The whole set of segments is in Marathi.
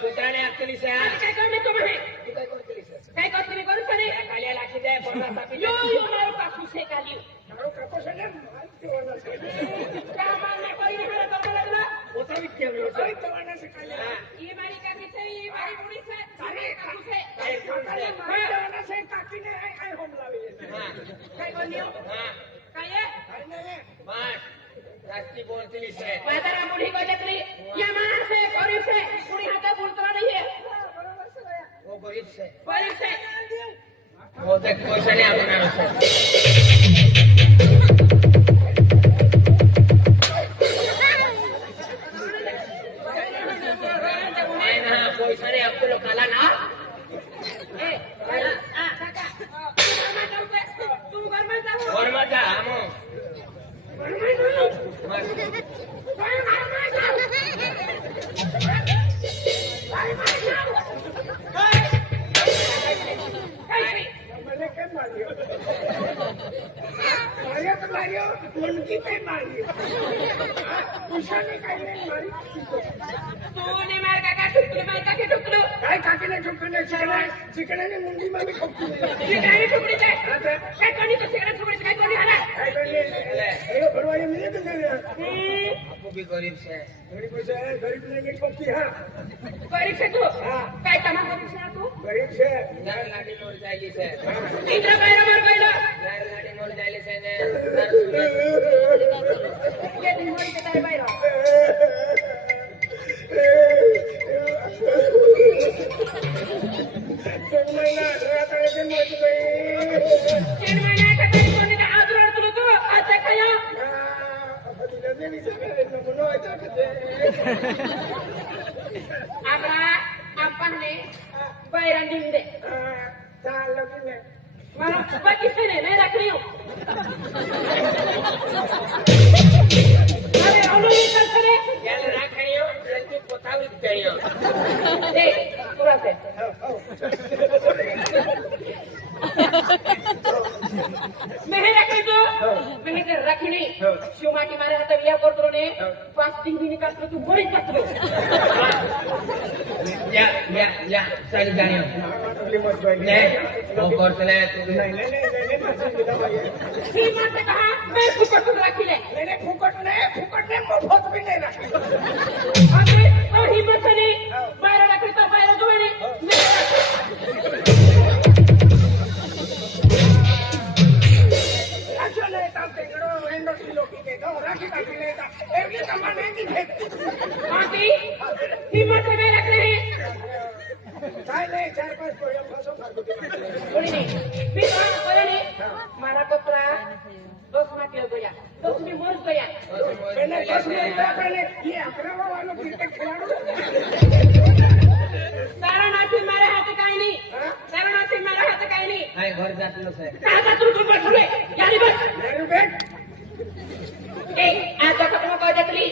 कुत्राने अक्कली से काय कर मी तुम्ही तू काय करतेस काय करते करू सने खाली लाखी दे कोणा सापी यो यो मारो काकू से काली मारो काको से ना मारते से क्या मारने कोई नहीं मेरा कर लगला होता भी क्या होता है तवाना से काली ये मारी काकी से ये मारी बुढ़ी से अरे काकू से काय काकाले तवाना से काकी ने काय हम लावे काय बोलियो काय काय नाही बस रास्ती बोलती से बाजारा बुढ़ी को देखली ये मार से करी से बुढ़ी हाथे बोलता नहीं है वो गरीब से वो देख पैसा नहीं अपना से पैसा नहीं आपको लोग काला ना तू घर में जाओ और मत जा हम मैंने क्या मारियो मारियो तो मारियो मुंडी पे मारियो पैसा नहीं खाई मारी तूने मार काका टुकड़े मार काके टुकड़े काय काकीने ठोकले चिकने मुंडी में भी ठोकली चिकने टुकड़ी से काय कोणी तो चिकने टुकड़ी से काय कोणी हला काय करले ये भरवाई मिले तो दे आपको भी गरीब से है गरीब ने ठोकी हां गरीब से तू काय तमा गरीब से तू गरीब से नार लाडी मोर जायली से इंद्र पैरा मार गइलो नार लाडी मोर जायली से ने ये दिन मोरी के तारे पैरा तीन महीना रात दिन मोर गई 3 महीना का तरी कोणी ना आदर तुला तू आता काय आम्हाला आपने पैरा दिन दे मारा बाकी से नहीं रख रही हूँ अरे औलो ये कर करे यार रख रही हो जल्दी पोता भी गई हो देख पूरा से मैं रख रही तो मैं रखनी शिवमाटी मारे हाथ विया करतो ने 5 दिन भी निकाल तू बड़ी कतरो या चल जानियो ने वो करतले तू नहीं सीमा से कहा मैं फुकट रखी ले मैंने फुकट ने बहुत भी नहीं रखी अबे और हिम्मत नहीं बाहर रखी तो बाहर जो चले तब तेरो एंडो किलो की के तो राखी काटी लेता एवनी कमाने की भेट आंटी हिम्मत से मैं रख रही काय नहीं 4-5 कोई फसो कर दो बोली नहीं भी बोले नहीं मारा पुत्रा 10 में क्यों गया 10 में मर गया मैंने 10 में पहले ये 11 वालों क्रिकेट खिलाड़ी सारा नासिर मारे हाथ काई नहीं सारा नासिर मारे हाथ काई नहीं हाय घर जातलो से कहां तुम बस ले यानी बस मेरे बेट ए आज तक तुम कह देतली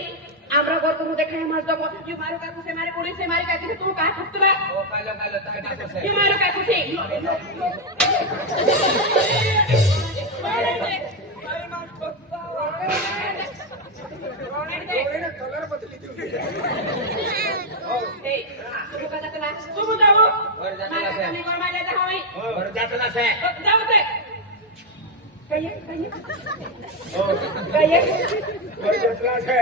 हमरा घर तुम देखे मार दो जो मारो काकू से मारे पुलिस से मारे काकू से तू कहां ठुकतला ओ कालो ता काको से ये मारो काकू से कलर बदली दी ए तू का जातला तू जाओ घर जातला से नहीं कर मारे जा होई घर जातला से जाओ ते कहिए घर जातला से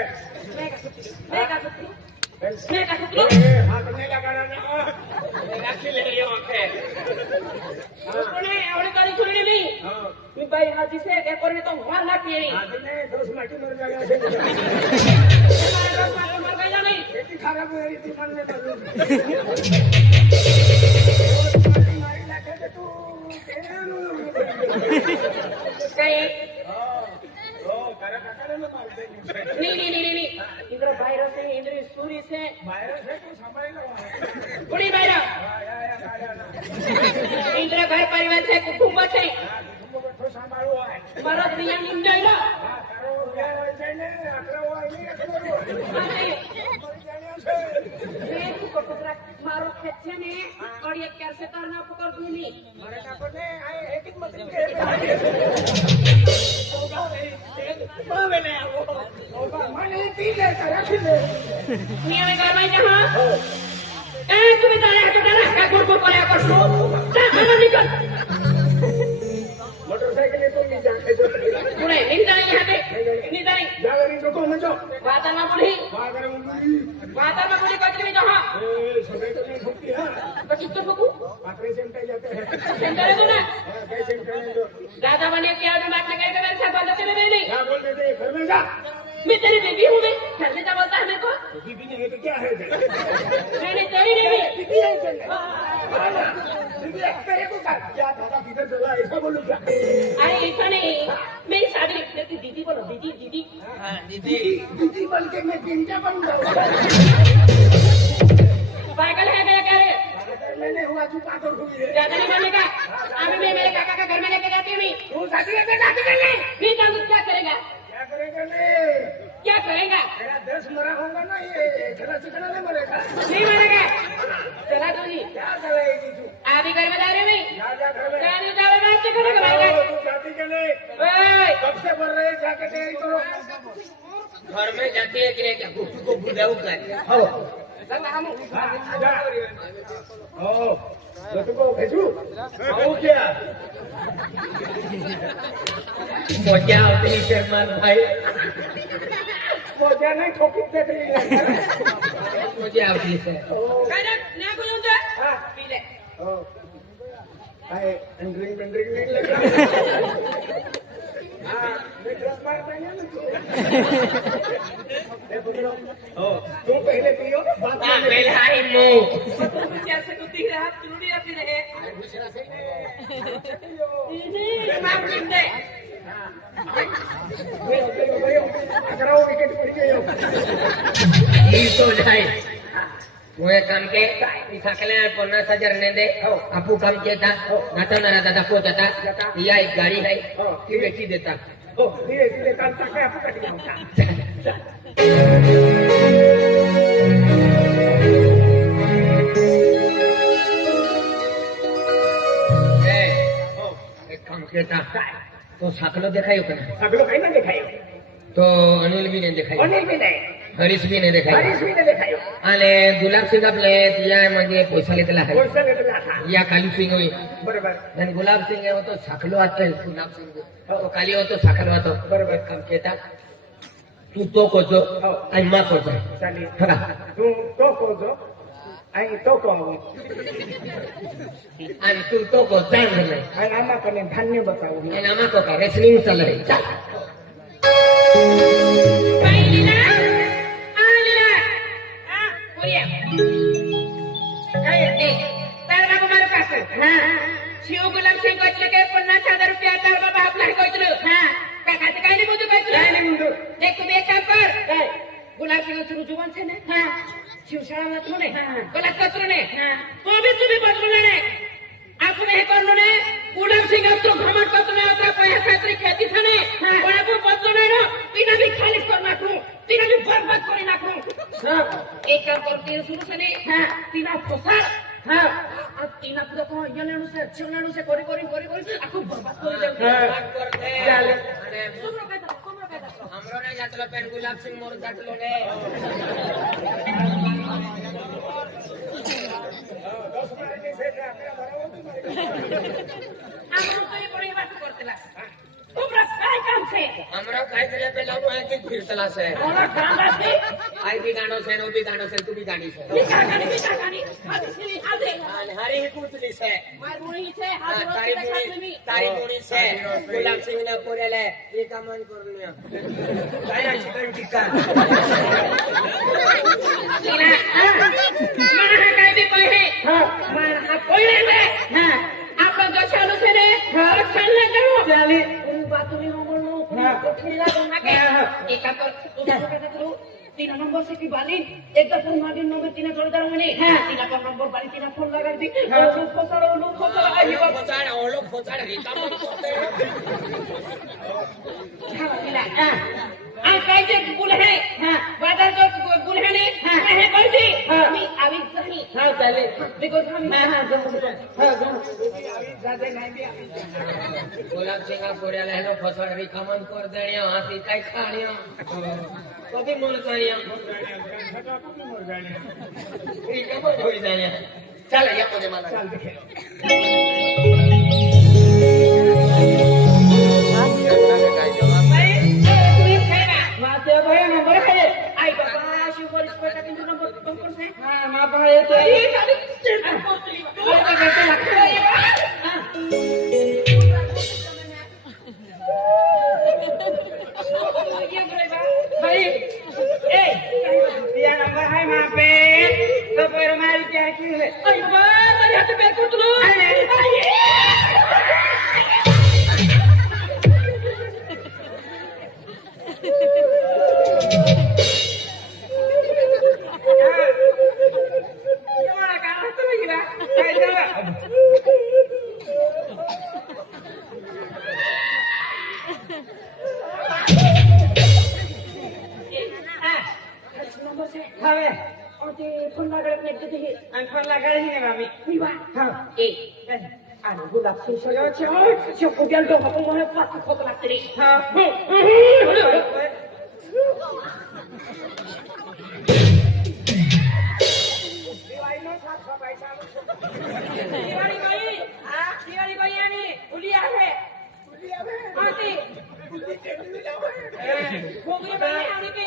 मैं का सुतलो हाथ नहीं लगाना ना राखी ले लियो आंखे तूने आवडे गाडी सोडली नाही मी बाई हाजी से क्या करने तो मार ना पिए आपने 10 माटी मर जाएगा से मर गया नहीं खेती खराब हो रही थी मन में मारी लाके तो तू तेरा कहीं ओ करा काका ने मार दे नहीं इधर बाहर से इधर सूरी से बाहर से तू संभाल लो पूरी बाहर या इधर घर परिवार से कुटुंब से तुमको तो संभालो है मारा दिया निंदायला करो या वैसे ने अकरा वो नहीं करो मैं तू कटुरा मारो खेचे ने और ये कैसे करना पकड़ दूंगी मारे काको ने आए एक ही मत के बावेले वो माने तीन है रख ले नहीं में करवाई जहां ए, सगळे तो नहीं फूकती हाँ तो किसको ठोकू अपने सेंटर जाते हैं सेंटर है तू ना हाँ, कई सेंटर हैं जो ज्यादा बने क्या बात न करके मेरे साथ बोलते थे मैं नहीं क्या बोल देते हैं, घर में जा मैं तेरी बीबी हूँ मैं घर में क्या बोलता है मेरे को बीबी नहीं है तो क्या है मैंने तेरी बीबी बीबी है इधर। बीबी है, तेरे को क्या दादा किधर चला ऐसा बोलूं क्या अरे ऐसा नहीं मेरी शादी तेरी दीदी बोलो दीदी दीदी दीदी दीदी बन के मैं पिंजा बन जाऊंगा पागल है क्या कह रहे अगर मैंने हुआ तू पागल हुई है ज्यादा नहीं बोलने का अभी मैं मेरे काका का घर में लेके जाती हूँ तू शादी करने फिर जानू क्या करेगा क्या करेगा ने क्या करेगा मेरा 10 मरा होगा ना ये खला चिकना नहीं मरेगा नहीं मरेगा चला तू ही क्या करेगी तू अभी घर में जा रहे हैं जा जा घर में जाने जावे बात से करेगा भाई तू शादी करने ओए कब से बोल रहे जाके तैयारी करो घर में जाती है कि नहीं क्या गुट्टू को बुलाऊ कर हो ओ तो तुमको भेजू आओ क्या तो क्या उतनी शर्मान भाई वो क्या नहीं ठोकी देख रही है मुझे आवती से कहना ना को लूंगा हाँ पी ले ओ आए ड्रिंक नहीं लगा हाँ मैं ड्रेस मार पहने ना ओ तुम पहले पियो बात ना बेलहाई मुंह जैसे कुत्ती रहा चुनड़ी अपनी रहे मार दे अगर वो विकेट पड़ गई ये तो जाए वो काम के सकले 50,000 ने दे आपू काम के था नाता ना दादा को जाता या एक गाड़ी है ये बेची देता ओ धीरे धीरे काम तक आपको कट गया एक काम के था तो सकलो दिखाई होगा अगलो कहीं ना दिखाई तो अनिल भी ने दिखाई अनिल भी नहीं हरीश भी ने दिखाई हरीश भी नहीं दिखाई आणि गुलाब सिंग आपले या म्हणजे पैसा घेतला आहे पैसा लेटला था या काली सिंग होई बरोबर आणि गुलाब सिंग होतो साखलो आता गुलाब सिंग तो काली होतो साखलो होतो बरोबर काम केता तू तो कोजो आणि मा कोजो चालेल बघा तू तो कोजो आणि तो कोजो आणि तू तो को जाण नाही आणि आम्हा पण धान्य बताऊ आणि आम्हा को का रेसलिंग चाललंय चल Bailina, Alina, Kuya. Ay, तर बाबा मला कसं शिव गुलाब सिंग म्हटलं काय 50,000 रुपये तर बाबा आपला कोयतलं काकाचं काय नाही बोलतो काय नाही म्हणतो देख तुम्ही एक काम कर काय गुलाब सिंग सुरू जुवन से ना शिवशाळा वाचलो ने गुलाब कचरो ने तो भी तुम्ही बदलू नाही आपण हे करलो ने गुलाब सिंग तो भ्रमण करतो ना आता पैसा खात्री खेती छने पण आपण बदलू नाही ना तिना भी खाली कर नाखू तिना भी बर्बाद करी नाखू एक काम करू तीन सुरू छने तिना फसार अब तिना पुरा को यलेनु से चलेनु से कोरी कोरी कोरी कोरी आखू बर्बाद करी दे चाले कोमरो पैदा हमरो नाही जातलो पेन गुलाब सिंग मोर जातलो ने 10 मिनिट से आपल्या बरोबर आम्ही काही पडी वाट करतला कोमरो काय काम छे हमरो काय करे पे लावनो है कि फिरतला से कोमरो काम असते आई भी गाणो से नो भी गाणो से तू भी गाणी से निकागानी आधी सिली आधी आणि हरी ही कुतली से मार मुणी छे हाथ तारी मुणी से गुलाब सिंग ने पोरेले ये कामन करलिया काय चिकन टिक्का मला काय बी कहे मला कोई नाही आपण गछालो से रे छानला करू चाले बातुनी नंबर कोठीला दोनाके एका कर तुझा काय करू 3 नंबर से की बाली एकदा फोन मागे नंबर 3 जोडदार म्हणे 3 नंबर बाली 3 फोन लगाती लोक फसाड आई बाबा फोचाड ओलो फोचाड हे कामन करते आ काय ते गुल है बाजार जो गुल है ने हे करती मी आवी जाई चाले बिकॉज हम जाते नाही बी गुलाब सिंग पोरेले हेनो फोचाड रे कामन कर देण्या हाती काय खाण्या कभी मन करिया री कामन होई जाण्या चल या मध्ये मला चाल देखे वाते भाई नंबर है आई बाबा शिव परिस्पेटा किंतु नंबर 2% हा मापा येते भाई ए dia nambah hai mape to pero mari que aquí le ay ba mari hatu pe kutlu gimana kalah tuh gila kayak coba હવે ઓતે ફોન લગાડે ને કીધી અને ફોન લગાડે ને મામી પીવા હા એ આનો ગુલાબ સિંહ છે છો કોડલ તો કપો મને પાક ખોક લાગતી હા દિવાળીનો સાથ સફાઈ ચાલુ દિવાળી ભાઈ હા દિવાળી ભાઈ આની ભૂલી આવે ભૂલી આવે આતી ભૂલી કેવી લાવે ભોગી ભાઈ આની કે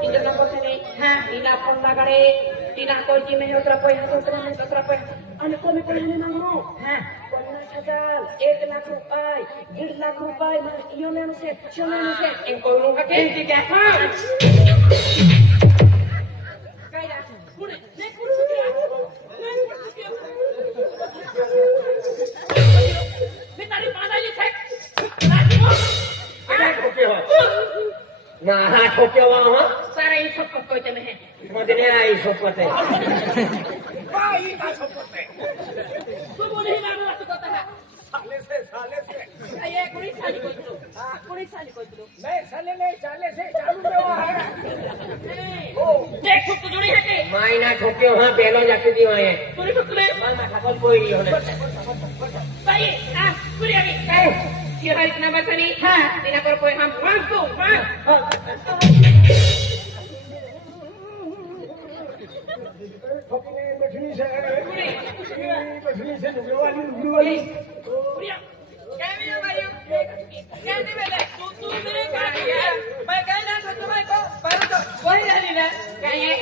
Tinggal apa sini? Tina pon lagare, tina koji mehe utrapai hasotra utrapai. Ane kami pelihani nangro. 50,000, 1 lakh रुपए, 1.5 लाख रुपए, यो मैंने से, शो मैंने से. Engko ulung kake? Enti kaya? Kaya, pune, ne pune sukia. Tadi pada je cek. Ada kopi ho. Nah, kopi ho. Sara ini sopat kau cemeh. Modene ai sopat hai. बाई का Sopte Tu boleh namu waktu kota ha. साले से Ayah kuning sali kau itu. Kuning sali kau itu. मैं साले नहीं साले से चालू में वो है ओ, देख tu जोड़ी है के. Maina kopi ho pelo jati di mae. Kuning tu le. Mana khakol koi ni hone. Baik, kuning lagi. Dia hari kenapa sini? Tina korpoy ham mampu, बठनी से नुकरे वाली Kuning. Kami yang bayu. Ganti bela. Tu mere kaki ya. Baik kaya dah satu baik kau. Baru tu. Boleh dah ni dah. Kaya.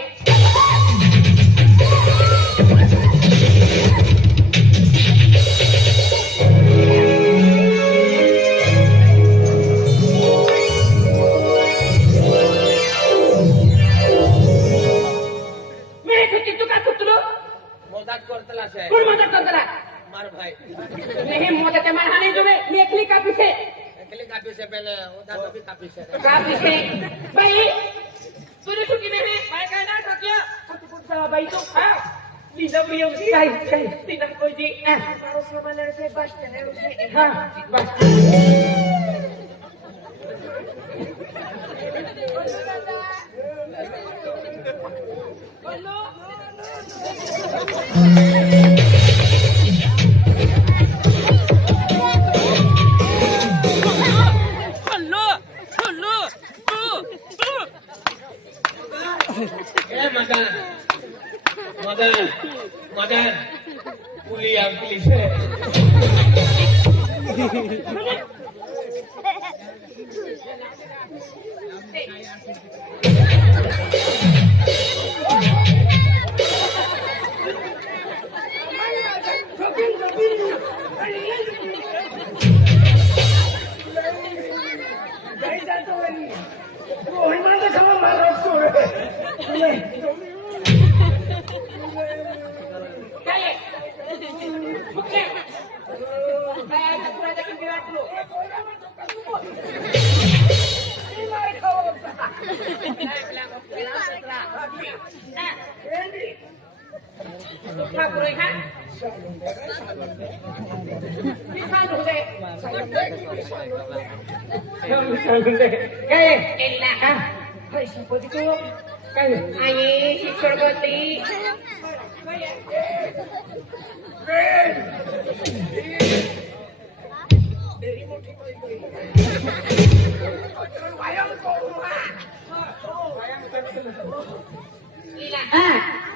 Modat kortala se. Kau mana tentera? Mar bhai. नहीं मौत ते मारहाने जो में नेकली का पीछे Ekli kapi se pele udah tapi kapi se. का पीछे भाई तूने छुट्टी में है मैं कहना था क्या सच पूछा भाई तो हां लीजा भी होगी भाई तीन कोई जी मारो सामान से बस है उसे हां बस बोलो Madan, puli yang pilih se.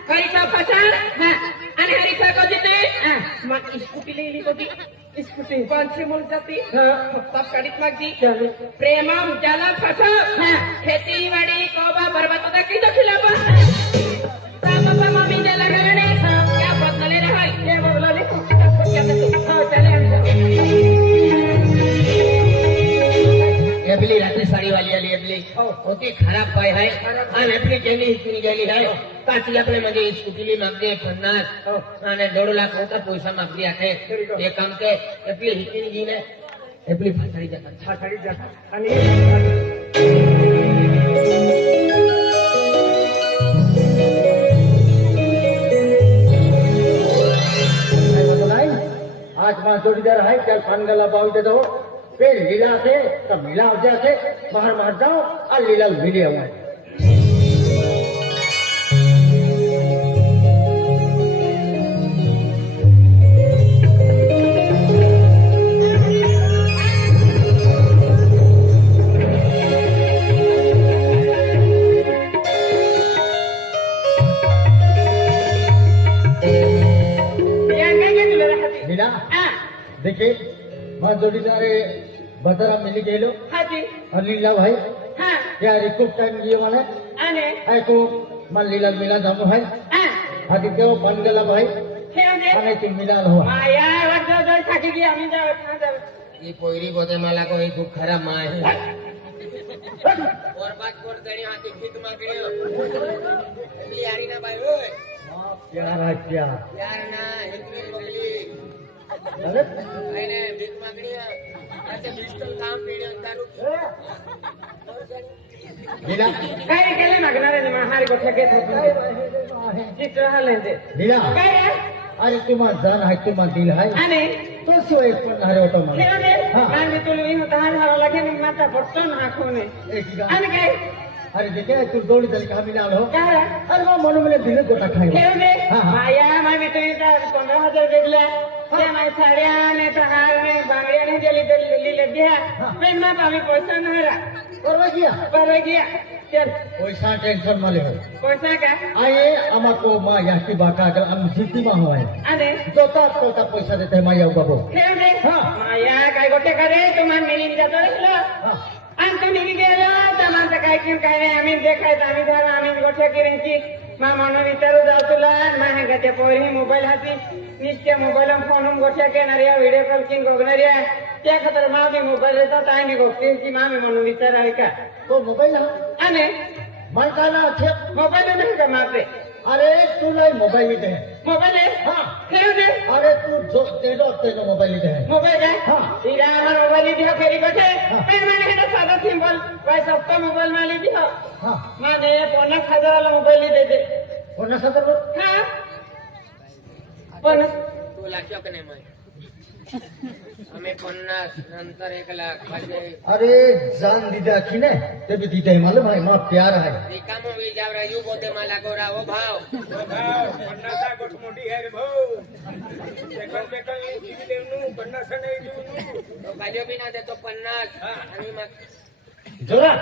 Hari pasar, aneh hari saya kau jete, mak isku pilih ini kau scooty कोणची मूल जाती फक्त काढीत मागची प्रेमम ज्याला फस खेतीवाडी कोबा बरबाद होता की दखिला बाबा मम्मी ने लगाने क्या बदलले रे भाई ये बदलले एबली रात्री साडी वाली आली एबली होती खराब पाय आहे आणि आपली केली हिचकी गेली आहे काची आपले म्हणजे स्कूटीली मागते 50 आणि 1.5 लाख होता पैसा मागली आहे हे काम के आपली हिचकी गेली आपली फासाडी जातात फासाडी जातात आणि आज मां जोड़ीदार है क्या पानगला बाव दे दो फिर लीला से तब मिला हो जाते बाहर मार जाओ और लीला मिले हुआ लीला देखिए मां जोड़ीदार बदरा मिली गेलो हाजी और लीला भाई हाँ क्या रिकूप टाइम दिए माने आने ऐको मान लीला मिला जानो है हाँ आदि केव पानगला भाई खेळणे आणि ती मिला हुआ माया वाटतो जर थाकी गई आम्ही जाऊ कहाँ जाऊ ही पोयरी बोते मला को ही खूप खराब माय बरबाद कर देणी हाती भीक मागणी एबली यारी ना बाई ओय प्यार है प्यार यार ना हिचकी मोकली अरे नाही नाही भीक मागणी आता पिस्टल काम पिढी दारू लीला काय केले मागणार आहे महारी गोठ्या घेत होते चित्र हालेंदे लीला काय रे? अरे तुम्हा जान है तुम्हा दिल है आणि तो सोय पण हरे होतो मला खेळणे हाँ। आणि तुला मी तहान हवा लागे मी माता पटतो ना खोने एक गान आणि काय अरे देखे तू जोड़ी दल का मिला हो काय रे? अरे वो मनु में दिल गोटा खायो खेळणे हाँ, हाँ। माया मामी तुम्ही तर 15,000 दिले त्या माय साड्या ने हार ने बांगड्या ने दिली दिली द्या हाँ। पण मग आम्ही पैसा नाही रा करवा किया बरं गया चल पैसा टेंशन माले हो पैसा का आये अमा को मां याकी बाका अगर हम जीती मां हुआ है आणि जोता पैसा देते मां याऊ बाबू खेळणे हाँ। माया काय गोटे करे तुम्हाला मिळून जातो रे हाँ आणि तुम्ही गेलो तर माझं काय की काय नाही आम्ही देखायत आम्ही झाला आम्ही गोठ्या किरणची मा म्हणून विचारू जाऊ तुला माहेगा त्या पोरी मोबाईल हाती निश्चय मोबाईल फोन गोठ्या घेणाऱ्या व्हिडिओ कॉल किन बघणाऱ्या त्या खातर मामी मोबाईल येतात आणि गोष्टी की मामी म्हणून विचार आहे का तो मोबाइल हा आणि मालकाना थे मोबाईल नाही का मापे अरे तू नाही मोबाइल दे मोबाईल आहे हाँ खेळ दे अरे तू जो तेनो मोबाइल दे मोबाईल आहे हाँ। तिला आम्हाला मोबाईल द्या फेरी गोठे हाँ। पण मला हे साधा सिंपल काय सस्ता मोबाईल मला द्या हाँ माने 50,000 मोबाईल देते कोणा सदर हा पण तुला शोक नाही माय आम्ही 50 नंतर 1 लाख म्हणजे अरे जान दीदा की ने ते भी दीदा मालूम है मां प्यार है रिकामो विचार यू बोते मला गोरा ओ भाव 50 गोट मोठी आहे रे भाऊ बेकल किती देऊ 50 नाही देऊ तो काजो बी ना देतो 50 आणि मग जोरा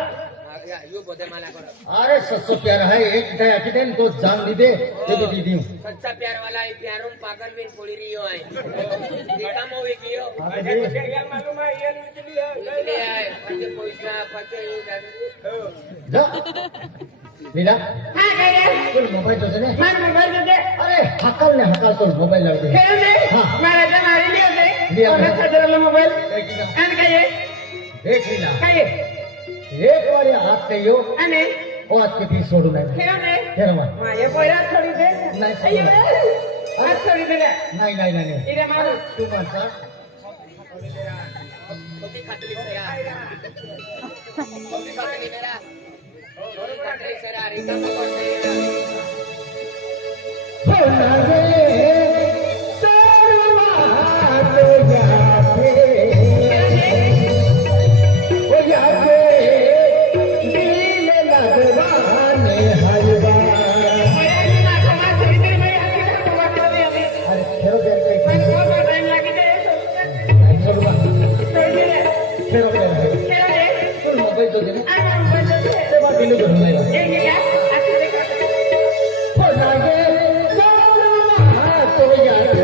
यू बोते मला गोरा अरे सच्चो प्यार है एक दया की दिन तो जान दीदे ते भी दीदी सच्चा प्यार वाला है प्यारों पागल बिन पोड़ी रही हो है रिकामो विकियो माझ्या गोष्टी मालूम आहे येल विचली ले आए पचे पैसा पचे जा लीला हा काय रे तू मोबाइल तो ने मला मोबाईल देते अरे हकल ने हकल तो मोबाइल लाव दे खेळ दे हाँ। मला तर मारी लिया होते होते। 50,000 मोबाईल एक लीला आणि काय आहे? एक लीला काय आहे? एक बारी हाथ कहियो आणि ओ आज के पीस छोड़ू नहीं खेळ दे खेर मा माझ्या पहिला थोडी दे नाही, अय्यो, आज थोडी दे नहीं नहीं नहीं इथे मारू तू मानसा होती खातरी सेरा होती खातरी मेरा होती खातरी सेरा रिकामो कोण सेरा हो नागे सर्वा तो जाते ओ जाते दिल लगवाने हलवा अरे खेरो बेर के छोड़वा खेरो बेर तू मोबाइल तो दे ते बात दिल को नहीं हो नागे सर्वा तो जाते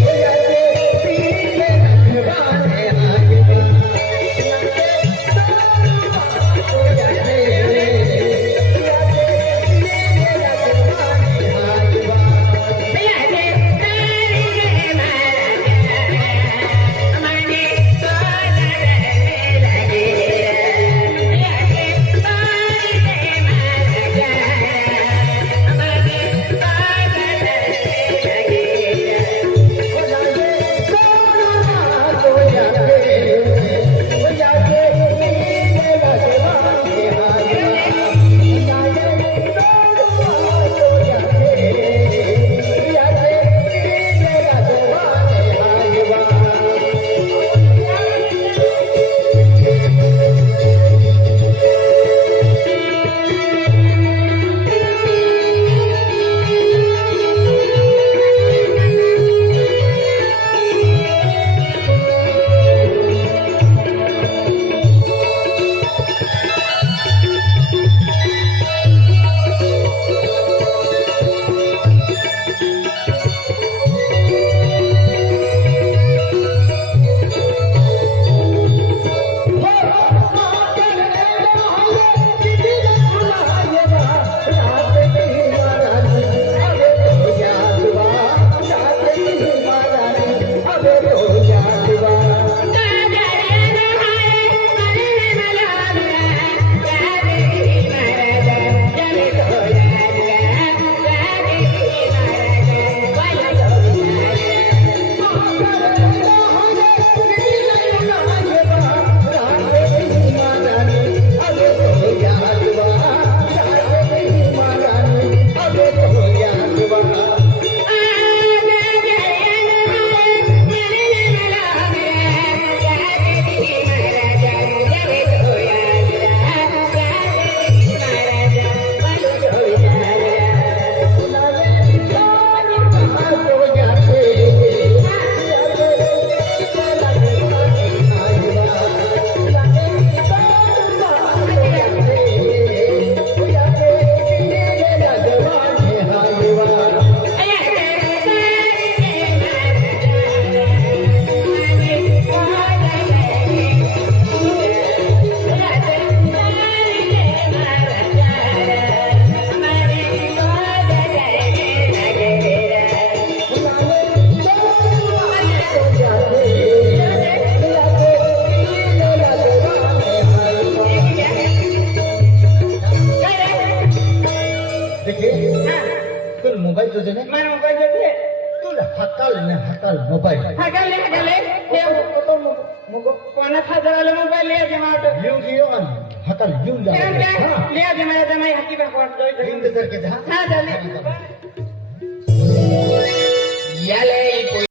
ओ जाते मोबाईल तुझे ने मानो मोबाइल दे तुला हकाल मोबाईल हगाले हे मगो 50,000 मोबाइल ले जे माट लिओ आणि हकाल घेऊन जा ले जे माझ्या जमाई हाकी बा कोण हिंद सारखे जा हा झाले याले